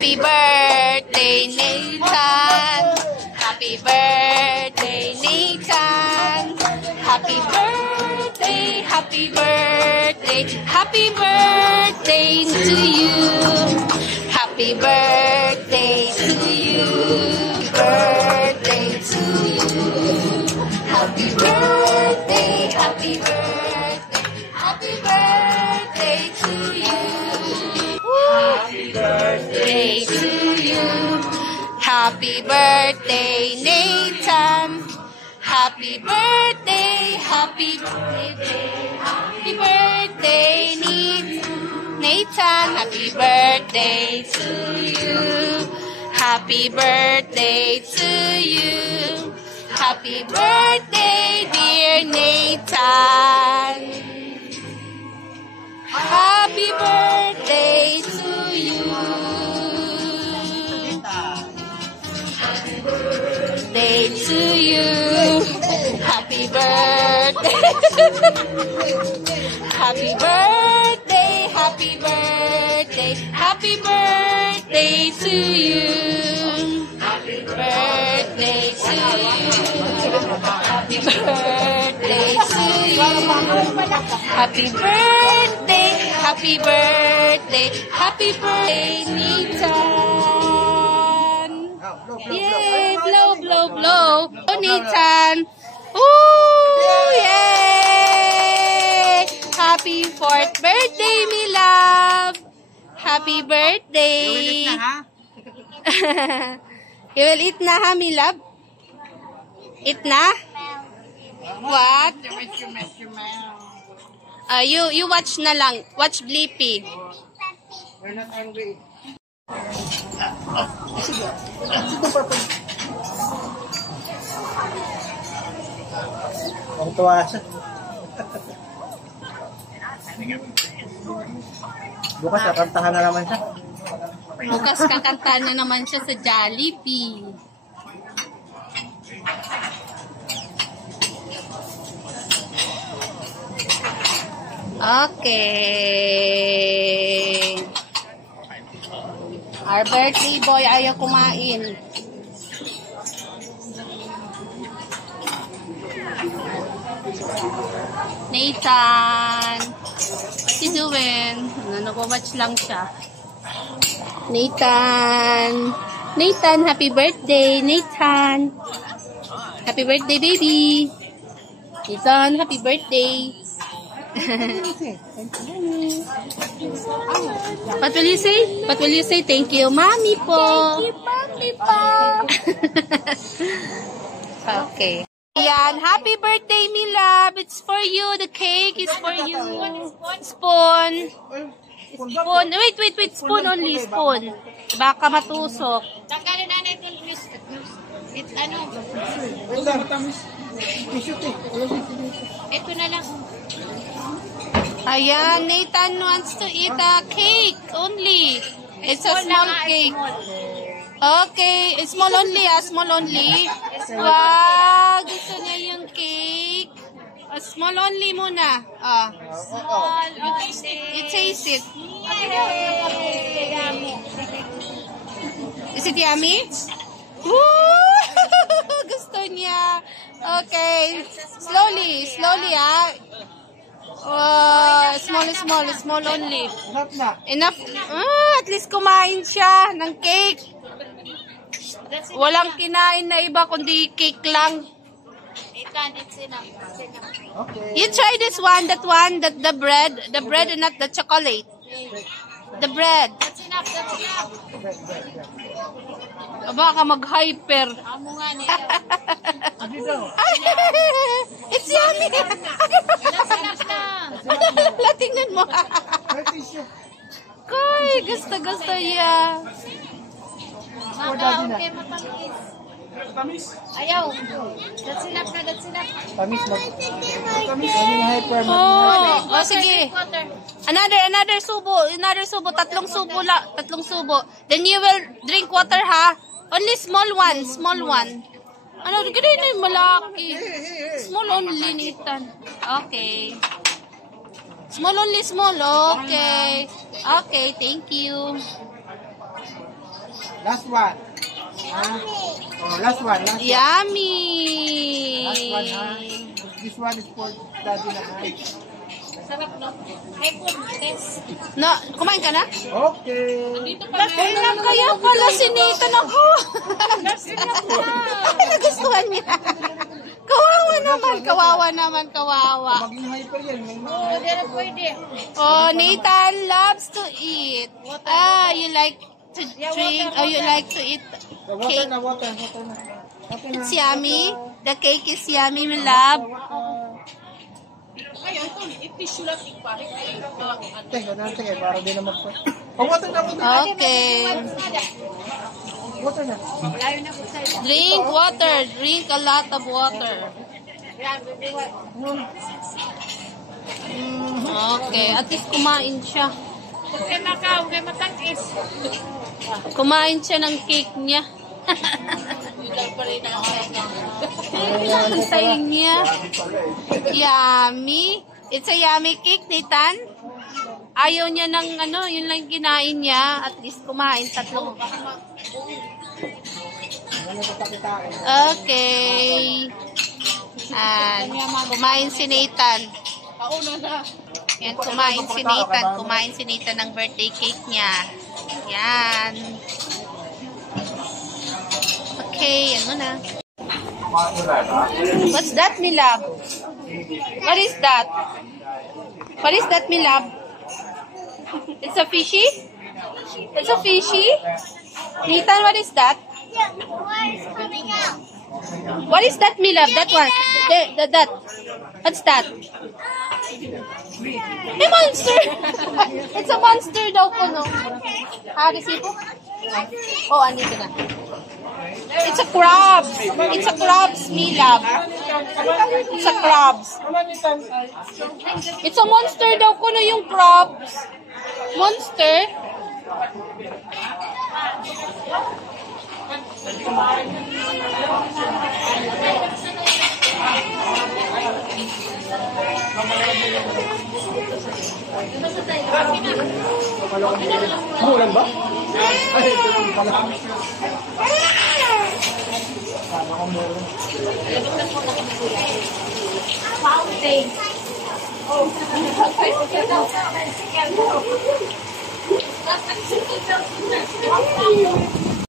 Happy birthday, Nathan. Happy birthday, Nathan. Happy birthday, happy birthday, happy birthday to you. Happy birthday to you. Birthday to you. Happy birthday, happy birthday, happy birthday to you. Happy birthday to you. Happy birthday, Nathan. Happy birthday, happy birthday, happy birthday, Nathan. Happy birthday to you. Happy birthday to you. Happy birthday, dear Nathan. Happy birthday to you. Happy birthday to you. Happy birthday. Happy birthday, happy birthday, happy birthday to you. Happy birthday to you. Happy birthday to you. Happy birthday, happy birthday, happy birthday, Nathan. Yay, blow, blow, blow. Oh, Nathan. Ooh, yay! Happy 4th birthday, me love. Happy birthday. You will eat na, ha, me love? Eat na? What? You watch na lang. Watch Blippi. We're not hungry. Ang tuwa siya. Bukas kakantahan na naman siya. Bukas kakantahan na naman siya sa Jollibee. Okay. Our birthday boy ayaw kumain. Nathan, what you doing? Nag-watch lang siya. Nathan, Nathan, happy birthday, Nathan. Happy birthday, baby. Nathan, happy birthday. What will you say? What will you say? Thank you, mommy po. Thank you, mommy po. Okay. Yan, happy birthday, me love. It's for you. The cake is for you. Spoon. Spoon. Wait. Spoon only. Spoon. Baka matusok. Tanggalin na natin ano? Ito na lang. Ayan, Nathan wants to eat a cake only. It's a small cake. Okay, small only, small only. Wow, gusto niya yung cake. Small only muna. Small. You taste it. Is it yummy? Woo! Gusto niya. Okay. Slowly, small only. Enough na. Enough. At least kumain siya ng cake. Walang kinain na iba kundi cake lang. It's enough. Okay. You try this one, the bread and not the chocolate. The bread. That's enough. Baka mag-hyper. Amo nga niya. It's yummy. That's enough na. Tingnan mo. Koy, gusto niya. Mama, okay, matamis. Ayaw. That's enough. Tamis mag... Tamis. Hyper. Oh, sige. Another subo. Tatlong subo. Then you will drink water, ha? Only small one. Ano, ganun na yung malaki. Small only, Nathan. Okay. Small only, small. Okay. Okay, thank you. Last one. Oh, last one. Last one. Yummy! Last one, ha? This one is for daddy na, ha? Sarap, no? Ay, po, test. No, kumain ka na? Okay. Kaya pala sinitan ako. Nagustuhan niya. Kawawa naman. Maging hyper yan. Oo, di na pwede. Oh, Nathan loves to eat. You like to drink, or you like to eat Water cake. na, water na. It's yummy. The cake is yummy, my love. Teka, para di na magpa. Oh, water na. Okay. Water na. Layo na po sa'yo. Drink water. Drink a lot of water. Yan, bibiwa. Okay. At least kumain siya. Huwag kayo makaw, huwag kayo matangkis. Kumain siya ng cake niya. Ang tayo niya. Yummy. It's a yummy cake, Nathan. Ayaw niya ng yun lang kinain niya. At least kumain 3. Okay. Kumain si Nathan. Yan, kumain si Nathan ng birthday cake niya. Yan. Okay, ano na. What's that, my love? What is that? What is that, my love? It's a fishy? It's a fishy? Nathan, what is that? What is that, my love? That one. That. What's that? A monster! It's a monster daw po, no? Resibo? Oh, andito na. It's a crab. It's a crabs, my love. It's a crabs. It's a monster daw ko na yung crabs. Monster? Bulan ba? Ay, ito pala. Fountain.